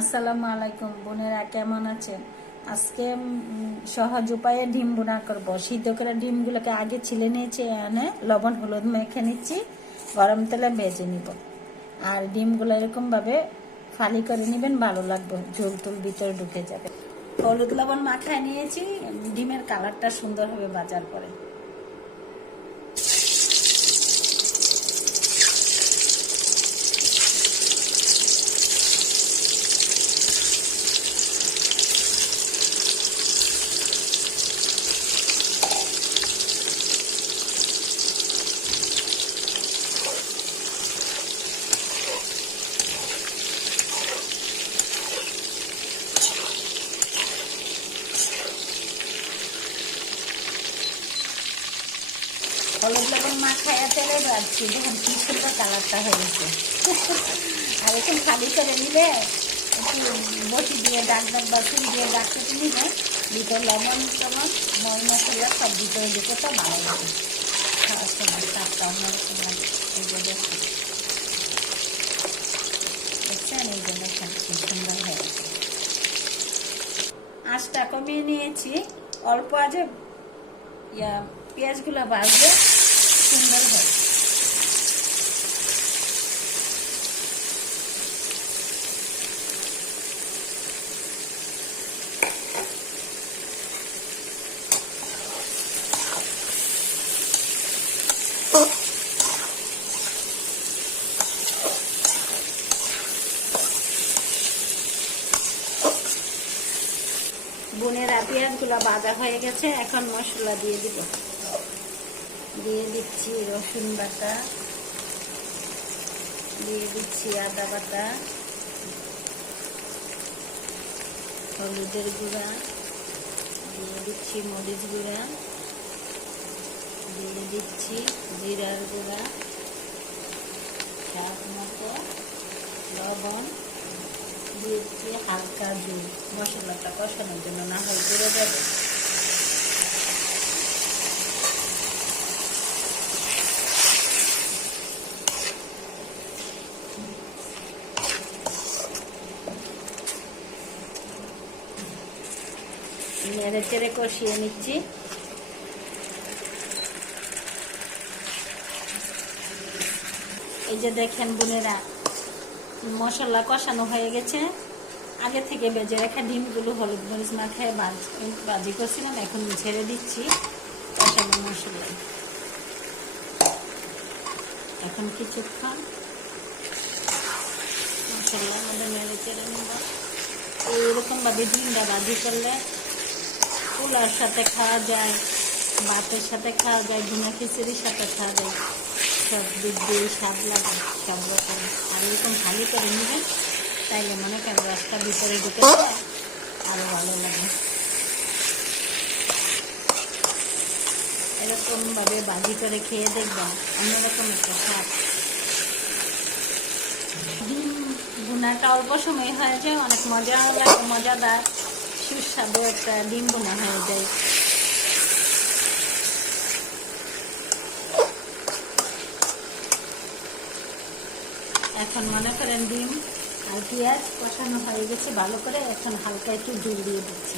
আসসালামু আলাইকুম বোনেরা, কেমন আছেন? আজকে সহজ উপায়ে ডিম বোনা করব। সিদ্ধ করে ডিমগুলোকে আগে ছিলে নিয়েছি, এনে লবণ হলুদ মেখে নিচ্ছি, গরম তেলে ভেজে নিব। আর ডিমগুলো এরকমভাবে ফালি করে নেবেন, ভালো লাগবে, ঝোল টুল ভিতরে ঢুকে যাবে। হলুদ লবণ মাখায় নিয়েছি, ডিমের কালারটা সুন্দর হবে ভাজার পরে। হলুদ লবণ মাখায় তেলে ভাজছি, দেখুন কি সুন্দর কালারটা হয়েছে। আর এখন খালি করে নিলে একটু বটি দিয়ে ডাক বা চুল দিয়ে ডাক কেটে নিলে ভিতরে লবণ টবণ ময় মশলা সব ভিতরে দিতে তো ভালো লাগে, খাওয়ার সময় স্বাদটা অন্যরকম লাগে। এই যে দেখুন, দেখছেন, এই জন্য কি সুন্দর হয়েছে। আঁচটা কমিয়ে নিয়েছি, অল্প আজে পেঁয়াজগুলো ভাজলে সুন্দর হয়। বোনেরা, পেঁয়াজগুলো ভাজা হয়ে গেছে, এখন মশলা দিয়ে দিব। দিয়ে দিচ্ছি রসুন বাটা, দিয়ে দিচ্ছি আদা বাটা, হলুদের গুঁড়া, দিয়ে দিচ্ছি মরিচ গুঁড়া, দিয়ে দিচ্ছি জিরার গুঁড়া, স্বাদ মতো লবণ, দিয়েছি হালকা জল, মশলাটা কষানোর জন্য, না হয় পুড়ে যাবে। নেড়ে চেড়ে কষিয়ে নিচ্ছি। এই যে দেখেন বোনেরা, মশলা কষানো হয়ে গেছে। আগে থেকে ভেজে রাখা ডিমগুলো হলুদ মরিচ মাখায় ভাজি করছিলাম, এখন ছেড়ে দিচ্ছি কষানো মশলায়। এখন কিছুক্ষণ মশলার মধ্যে নেড়ে চেড়ে নেব। এইরকমভাবে ডিমটা ভাজি করলে পোলার সাথে খাওয়া যায়, ভাতের সাথে খাওয়া যায়, ভুনা খিচুড়ির সাথে খাওয়া যায়, সব দিক দিয়ে স্বাদ লাগে সব রকম। আর এরকম খালি করে নেবেন, তাইলে মনে করেন রসটা ভিতরে ঢুকে আরো ভালো লাগে। এরকমভাবে ভাজি করে খেয়ে দেখবেন, অন্যরকম একটা স্বাদ। ডিম ভুনাটা অল্প সময় হয়ে যায়, অনেক মজা লাগে, মজাদার সুস্বাদু একটা ডিম ভুনা হয়ে যায়। এখন মনে করেন ডিম আর পেঁয়াজ কষানো হয়ে গেছে ভালো করে, এখন হালকা একটু জল দিয়ে দিচ্ছি,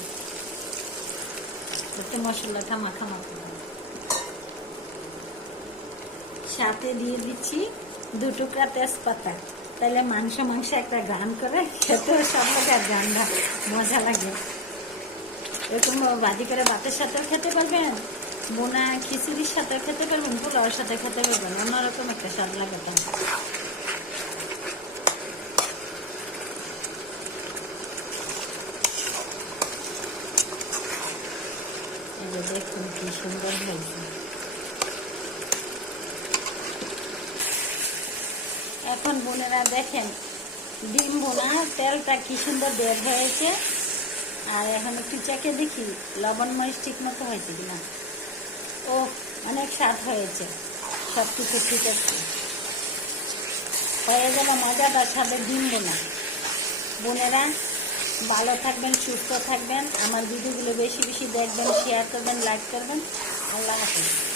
একটু মশলাটা মাখামাখি। সাথে দিয়ে দিচ্ছি 2 টুকরা তেজপাতা, তাহলে মাংস একটা গান করে খেতেও সব লাগে, আর গানটা মজা লাগে। এরকম ভাজি করে ভাতের সাথেও খেতে পারবেন, বোনা খিচুড়ির সাথে খেতে পারবেন, পোলাওর সাথে খেতে পারবেন, অন্যরকম একটা স্বাদ লাগে। দেখুন কি সুন্দর হয়েছে। এখন বোনেরা দেখেন, ডিম বোনা তেলটা কি সুন্দর বের হয়েছে। আর এখন একটু চেখে দেখি লবণ মরিচ ঠিক মতো হয়েছে কিনা। ও, অনেক স্বাদ হয়েছে, সব কিছু ঠিক আছে, হয়ে গেল মজাদার স্বাদের ডিম বোনা। বোনেরা, ভালো থাকবেন, সুস্থ থাকবেন, আমার ভিডিওগুলো বেশি বেশি দেখবেন, শেয়ার করবেন, লাইক করবেন। আল্লাহ হাফেজ।